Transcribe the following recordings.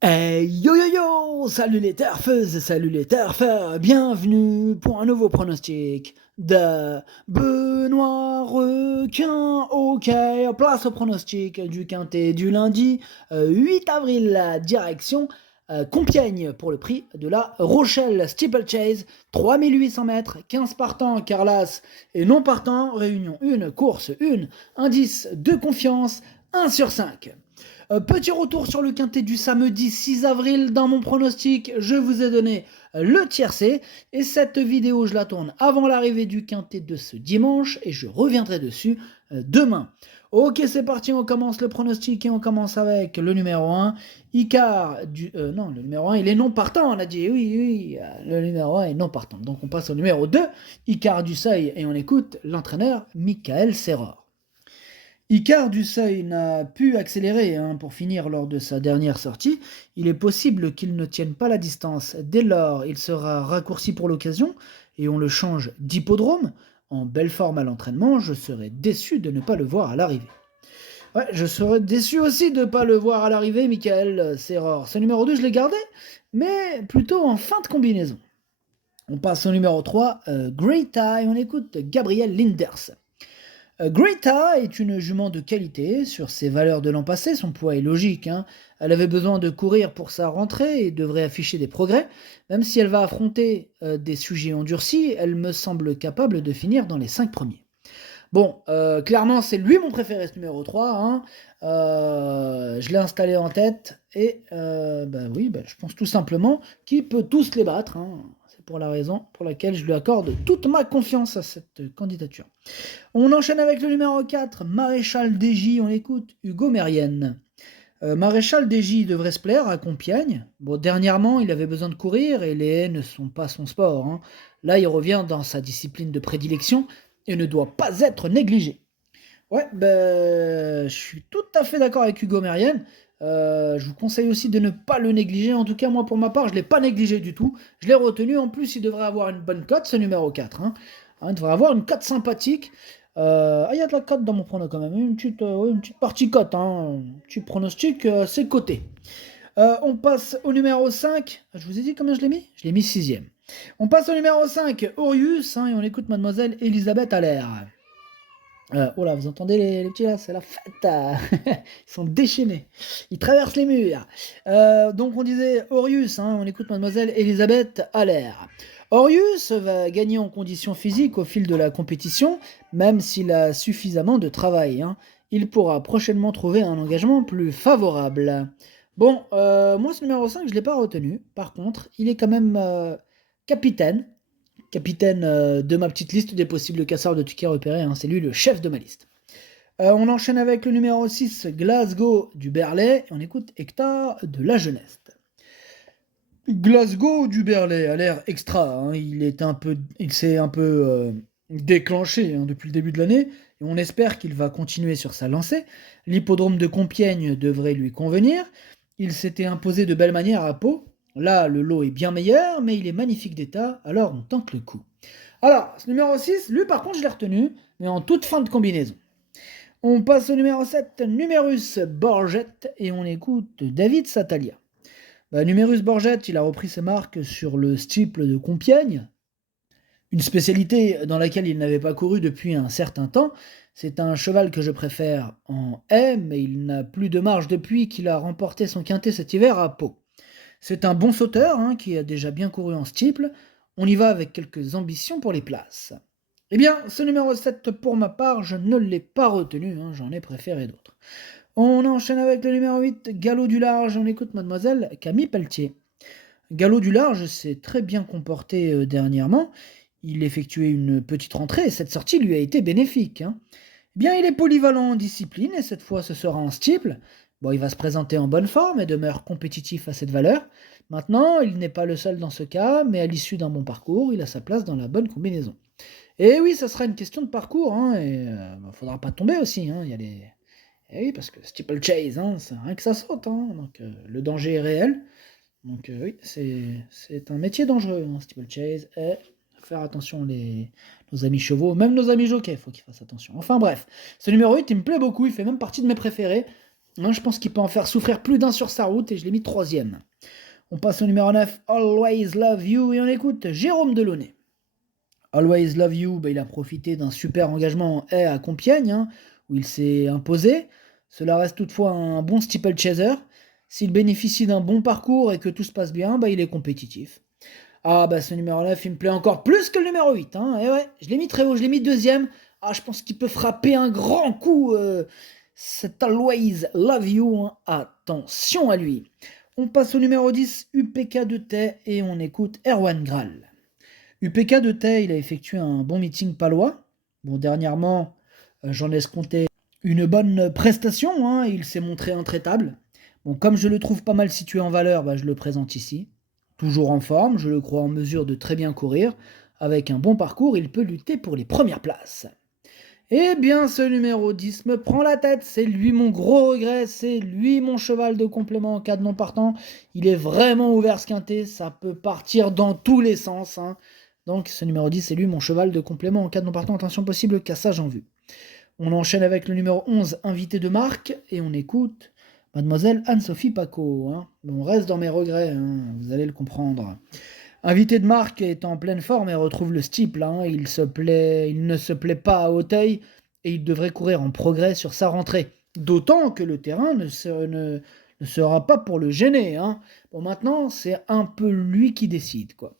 Yo yo yo! Salut les turfeuses, salut les turfeurs, bienvenue pour un nouveau pronostic de Benoît Requin. Ok, place au pronostic du quintet du lundi 8 avril, direction Compiègne pour le prix de la Rochelle Steeplechase, 3800 mètres, 15 partants, Carlas et non partants, réunion 1, course 1, indice de confiance 1 sur 5. Petit retour sur le quintet du samedi 6 avril. Dans mon pronostic, je vous ai donné le tiercé. Et cette vidéo, je la tourne avant l'arrivée du quintet de ce dimanche. Et je reviendrai dessus demain. Ok, c'est parti, on commence le pronostic et on commence avec le numéro 1. Icar du... non, le numéro 1, il est non partant, on a dit. Oui, le numéro 1 est non partant. Donc on passe au numéro 2, Icar du Seuil. Et on écoute l'entraîneur Michael Serror. Icar du Seuil n'a pu accélérer pour finir lors de sa dernière sortie. Il est possible qu'il ne tienne pas la distance. Dès lors, il sera raccourci pour l'occasion et on le change d'hippodrome. En belle forme à l'entraînement, je serais déçu de ne pas le voir à l'arrivée. Ouais, je serais déçu aussi de ne pas le voir à l'arrivée, Michael Serror. Ce numéro 2, je l'ai gardé, mais plutôt en fin de combinaison. On passe au numéro 3, Great Eye. On écoute Gabriel Linders. Greta est une jument de qualité. Sur ses valeurs de l'an passé, son poids est logique. Elle avait besoin de courir pour sa rentrée et devrait afficher des progrès. Même si elle va affronter des sujets endurcis, elle me semble capable de finir dans les 5 premiers. Bon, clairement, c'est lui mon préféré, ce numéro 3. Je l'ai installé en tête et je pense tout simplement qu'il peut tous les battre. C'est pour la raison pour laquelle je lui accorde toute ma confiance à cette candidature. On enchaîne avec le numéro 4, Maréchal Desgy. On écoute Hugo Mérienne. Maréchal Desgy devrait se plaire à Compiègne. Bon, dernièrement, il avait besoin de courir et les haies ne sont pas son sport. Là, il revient dans sa discipline de prédilection et ne doit pas être négligé. Ouais, je suis tout à fait d'accord avec Hugo Mérienne. Je vous conseille aussi de ne pas le négliger. En tout cas, moi, pour ma part, je ne l'ai pas négligé du tout. Je l'ai retenu. En plus, il devrait avoir une bonne cote, ce numéro 4. Il devrait avoir une cote sympathique. Il y a de la cote dans mon prono quand même. Une petite partie cote. Un petit pronostic, c'est coté. On passe au numéro 5. Je vous ai dit combien je l'ai mis? Je l'ai mis 6ème. On passe au numéro 5, Orius, et on écoute mademoiselle Elisabeth Allaire. Oh là, vous entendez les petits là, c'est la fête. Ils sont déchaînés. Ils traversent les murs. Donc on disait Orius, on écoute mademoiselle Elisabeth Allaire. Orius va gagner en condition physique au fil de la compétition, même s'il a suffisamment de travail. Il pourra prochainement trouver un engagement plus favorable. Bon, moi ce numéro 5, je ne l'ai pas retenu. Par contre, il est quand même capitaine de ma petite liste des possibles casseurs de tickets repérés. C'est lui le chef de ma liste. On enchaîne avec le numéro 6, Glasgow du Berlay. Et on écoute Hector de la Jeunesse. Glasgow du Berlay a l'air extra. Il s'est un peu déclenché depuis le début de l'année. Et on espère qu'il va continuer sur sa lancée. L'hippodrome de Compiègne devrait lui convenir. Il s'était imposé de belle manière à Pau. Là, le lot est bien meilleur, mais il est magnifique d'état, alors on tente le coup. Alors, ce numéro 6, lui par contre, je l'ai retenu, mais en toute fin de combinaison. On passe au numéro 7, Numerus Borget, et on écoute David Satalia. Numerus Borget, il a repris ses marques sur le steeple de Compiègne, une spécialité dans laquelle il n'avait pas couru depuis un certain temps. C'est un cheval que je préfère en M, mais il n'a plus de marge depuis qu'il a remporté son quintet cet hiver à Pau. C'est un bon sauteur qui a déjà bien couru en steeple. On y va avec quelques ambitions pour les places. Eh bien, ce numéro 7, pour ma part, je ne l'ai pas retenu, j'en ai préféré d'autres. On enchaîne avec le numéro 8, Galop du Large. On écoute mademoiselle Camille Pelletier. Galop du Large s'est très bien comporté dernièrement. Il effectuait une petite rentrée et cette sortie lui a été bénéfique. Eh bien, il est polyvalent en discipline et cette fois ce sera en steeple. Bon, il va se présenter en bonne forme et demeure compétitif à cette valeur. Maintenant, il n'est pas le seul dans ce cas, mais à l'issue d'un bon parcours, il a sa place dans la bonne combinaison. Et oui, ça sera une question de parcours, et faudra pas tomber aussi. Il y a les... Et oui, parce que steeplechase, c'est rien que ça saute, donc le danger est réel. Donc oui, c'est un métier dangereux, steeplechase, et faire attention nos amis chevaux, même nos amis jockeys, faut qu'ils fassent attention. Enfin bref, ce numéro 8, il me plaît beaucoup, il fait même partie de mes préférés. Hein, je pense qu'il peut en faire souffrir plus d'un sur sa route et je l'ai mis troisième. On passe au numéro 9, Always Love You, et on écoute Jérôme Delaunay. Always Love You, il a profité d'un super engagement en haie à Compiègne, hein, où il s'est imposé. Cela reste toutefois un bon steeple-chaser. S'il bénéficie d'un bon parcours et que tout se passe bien, il est compétitif. Ah ce numéro 9, il me plaît encore plus que le numéro 8. Hein. Et ouais, je l'ai mis très haut, je l'ai mis deuxième. Ah, je pense qu'il peut frapper un grand coup, cet Always Love You. Hein. Attention à lui. On passe au numéro 10, UPK de Tay, et on écoute Erwan Graal. UPK de Tay, il a effectué un bon meeting palois. Bon, dernièrement, j'en ai escompté une bonne prestation. Hein. Il s'est montré intraitable. Bon, comme je le trouve pas mal situé en valeur, je le présente ici. Toujours en forme, je le crois en mesure de très bien courir. Avec un bon parcours, il peut lutter pour les premières places. Eh bien, ce numéro 10 me prend la tête. C'est lui mon gros regret. C'est lui mon cheval de complément en cas de non partant. Il est vraiment ouvert ce quintet. Ça peut partir dans tous les sens. Hein. Donc, ce numéro 10, c'est lui mon cheval de complément en cas de non partant. Attention, possible cassage en vue. On enchaîne avec le numéro 11, invité de marque. Et on écoute Mademoiselle Anne-Sophie Paco. Hein. On reste dans mes regrets. Hein. Vous allez le comprendre. Invité de marque est en pleine forme et retrouve le steeple. Hein. Il ne se plaît pas à Auteuil et il devrait courir en progrès sur sa rentrée. D'autant que le terrain ne sera pas pour le gêner. Hein. Bon, maintenant, c'est un peu lui qui décide, quoi.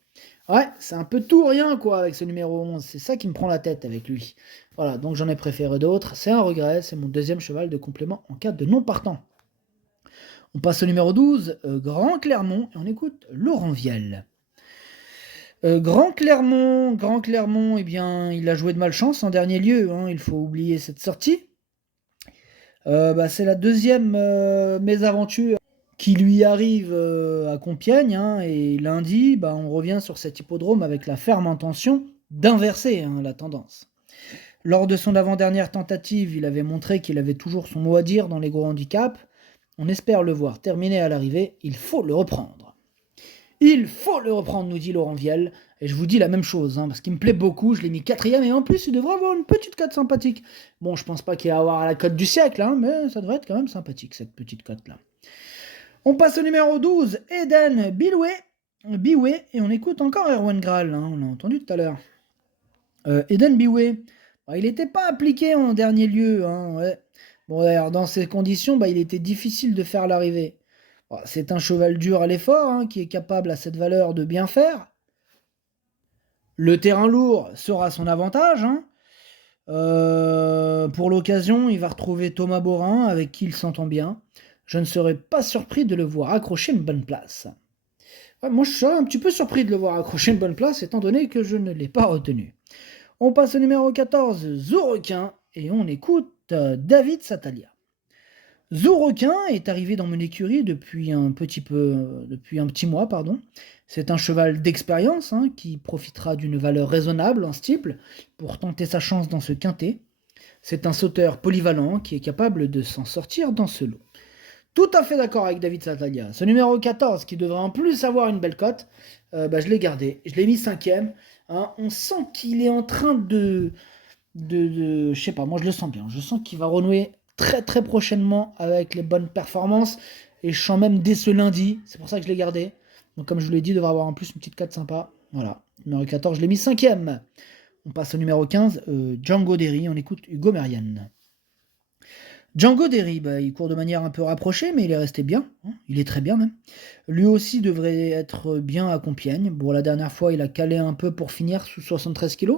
Ouais, c'est un peu tout ou rien, quoi, avec ce numéro 11. C'est ça qui me prend la tête avec lui. Voilà, donc j'en ai préféré d'autres. C'est un regret, c'est mon deuxième cheval de complément en cas de non partant. On passe au numéro 12, Grand Clermont, et on écoute Laurent Vielle. Grand Clermont, eh bien, il a joué de malchance en dernier lieu, hein, il faut oublier cette sortie. C'est la deuxième mésaventure qui lui arrive à Compiègne, hein, et lundi, on revient sur cet hippodrome avec la ferme intention d'inverser la tendance. Lors de son avant-dernière tentative, il avait montré qu'il avait toujours son mot à dire dans les gros handicaps. On espère le voir terminer à l'arrivée, il faut le reprendre. Il faut le reprendre, nous dit Laurent Vielle. Et je vous dis la même chose, parce qu'il me plaît beaucoup. Je l'ai mis quatrième et en plus, il devrait avoir une petite cote sympathique. Bon, je pense pas qu'il va avoir la cote du siècle, mais ça devrait être quand même sympathique, cette petite cote-là. On passe au numéro 12, Eden Biway, et on écoute encore Erwan Graal, on l'a entendu tout à l'heure. Eden Biway, il n'était pas appliqué en dernier lieu. Ouais. Bon, d'ailleurs, dans ces conditions, il était difficile de faire l'arrivée. C'est un cheval dur à l'effort, qui est capable à cette valeur de bien faire. Le terrain lourd sera son avantage. Pour l'occasion, il va retrouver Thomas Borin, avec qui il s'entend bien. Je ne serais pas surpris de le voir accrocher une bonne place. Ouais, moi, je serais un petit peu surpris de le voir accrocher une bonne place, étant donné que je ne l'ai pas retenu. On passe au numéro 14, Zourequin, et on écoute David Satalia. Zourequin est arrivé dans mon écurie depuis un petit mois. C'est un cheval d'expérience qui profitera d'une valeur raisonnable en steeple pour tenter sa chance dans ce quintet. C'est un sauteur polyvalent qui est capable de s'en sortir dans ce lot. Tout à fait d'accord avec David Satalia. Ce numéro 14 qui devrait en plus avoir une belle cote, je l'ai gardé. Je l'ai mis cinquième. On sent qu'il est en train de je sais pas, moi je le sens bien. Je sens qu'il va renouer très très prochainement avec les bonnes performances. Et je sens même dès ce lundi. C'est pour ça que je l'ai gardé. Donc comme je vous l'ai dit, il devrait avoir en plus une petite cote sympa. Voilà. Numéro 14, je l'ai mis cinquième. On passe au numéro 15, Django Derry. On écoute Hugo Merian. Django Derry, il court de manière un peu rapprochée, mais il est resté bien. Il est très bien même. Lui aussi devrait être bien à Compiègne. Bon, la dernière fois, il a calé un peu pour finir sous 73 kg.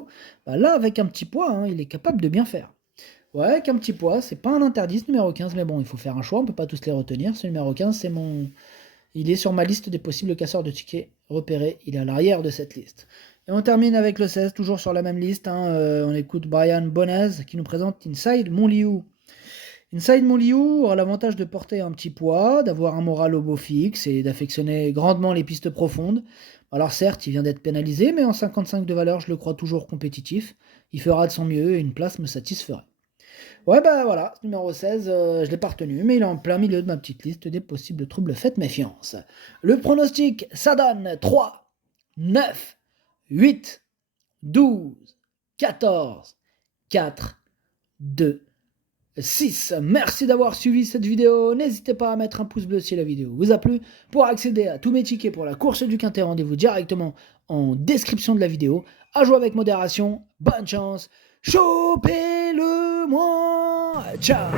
Là, avec un petit poids, il est capable de bien faire. Ouais, avec un petit poids, c'est pas un interdit ce numéro 15, mais bon, il faut faire un choix, on peut pas tous les retenir. Ce numéro 15, il est sur ma liste des possibles casseurs de tickets repérés. Il est à l'arrière de cette liste. Et on termine avec le 16, toujours sur la même liste. On écoute Brian Bonaz qui nous présente Inside Montliou. Inside Montliou aura l'avantage de porter un petit poids, d'avoir un moral au beau fixe et d'affectionner grandement les pistes profondes. Alors certes, il vient d'être pénalisé, mais en 55 de valeur, je le crois toujours compétitif. Il fera de son mieux et une place me satisferait. Ouais, voilà, numéro 16, je l'ai pas retenu, mais il est en plein milieu de ma petite liste des possibles troubles, faites méfiance. Le pronostic, ça donne 3, 9, 8, 12, 14, 4, 2, 6. Merci d'avoir suivi cette vidéo. N'hésitez pas à mettre un pouce bleu si la vidéo vous a plu. Pour accéder à tous mes tickets pour la course du Quintet, rendez-vous directement en description de la vidéo. À jouer avec modération. Bonne chance. Chopez-le moi. Ciao.